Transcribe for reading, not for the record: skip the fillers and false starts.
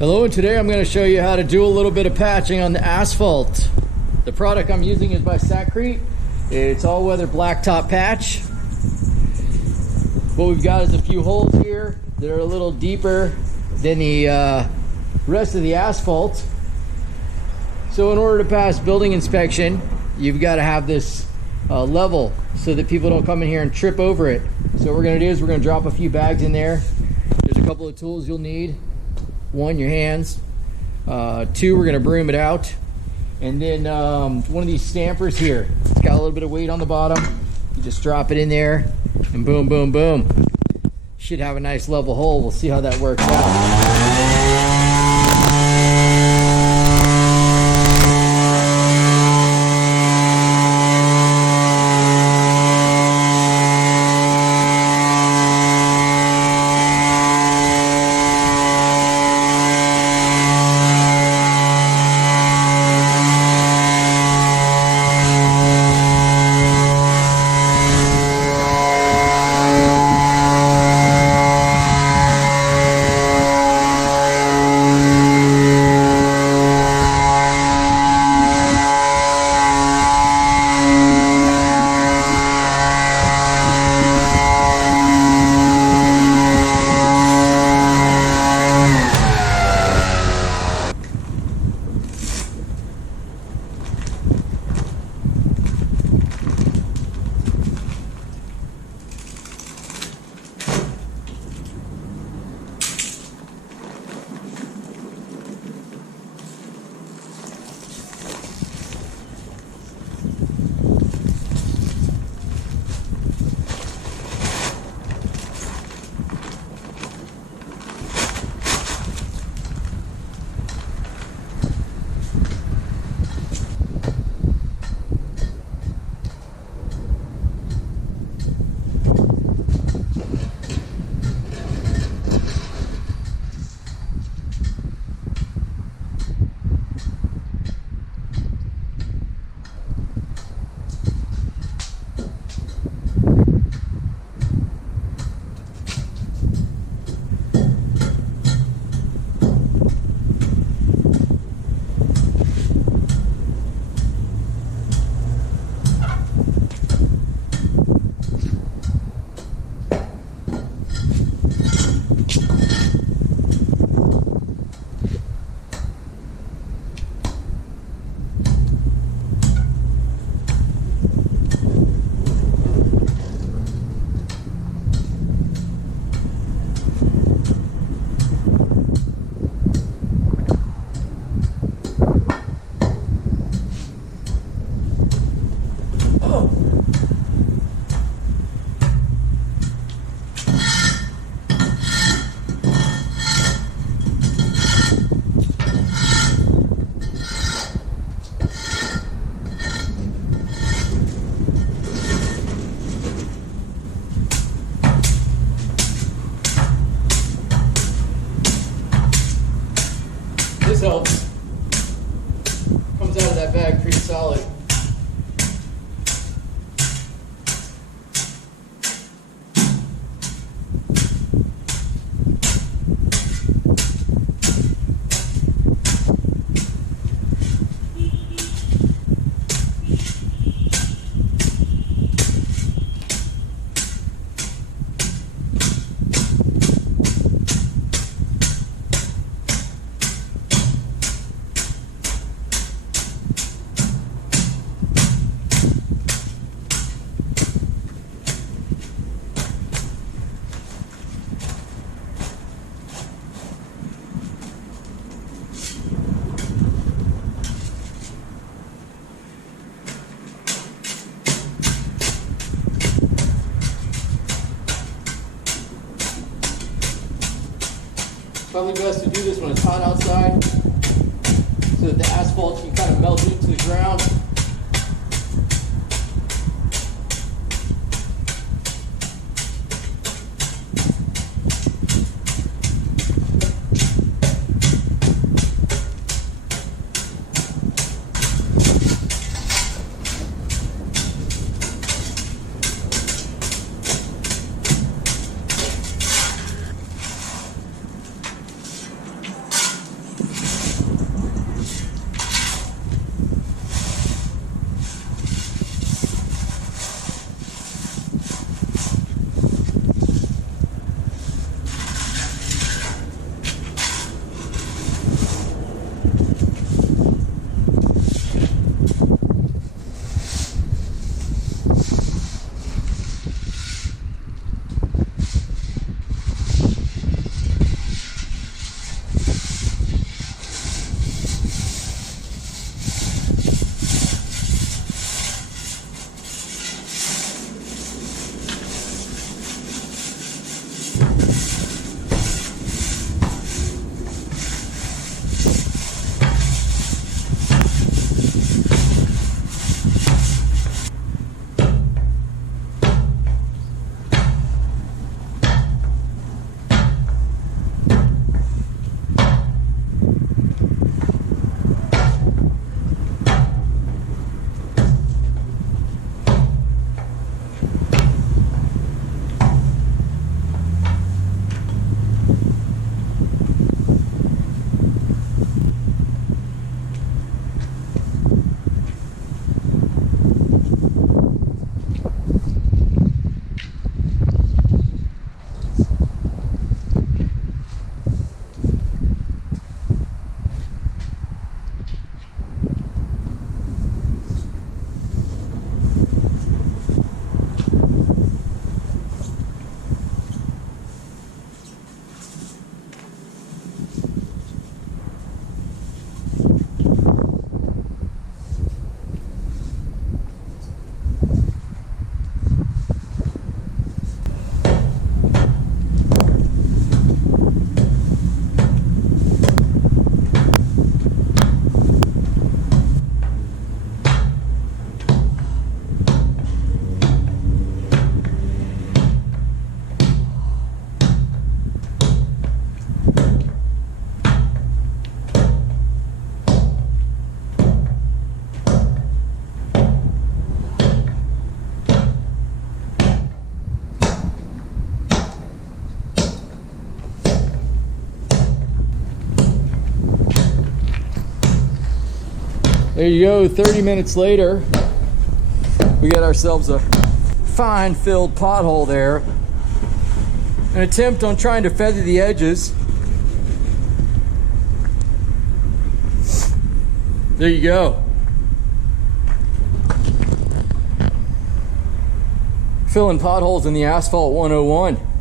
Hello, and today I'm going to show you how to do a little bit of patching on the asphalt. The product I'm using is by Sakrete. It's All-Weather Blacktop Patch. What we've got is a few holes here that are a little deeper than the rest of the asphalt. So in order to pass building inspection, you've got to have this level so that people don't come in here and trip over it. So what we're going to do is we're going to drop a few bags in there. There's a couple of tools you'll need. One, your hands. Two, we're going to broom it out. And then one of these stampers here. It's got a little bit of weight on the bottom. You just drop it in there and boom, boom, boom. Should have a nice level hole. We'll see how that works out. This helps. Comes out of that bag pretty solid. Probably best to do this when it's hot outside so that the asphalt can kind of melt into the ground. There you go, 30 minutes later, we got ourselves a fine filled pothole there. An attempt on trying to feather the edges. There you go. Filling potholes in the Asphalt 101.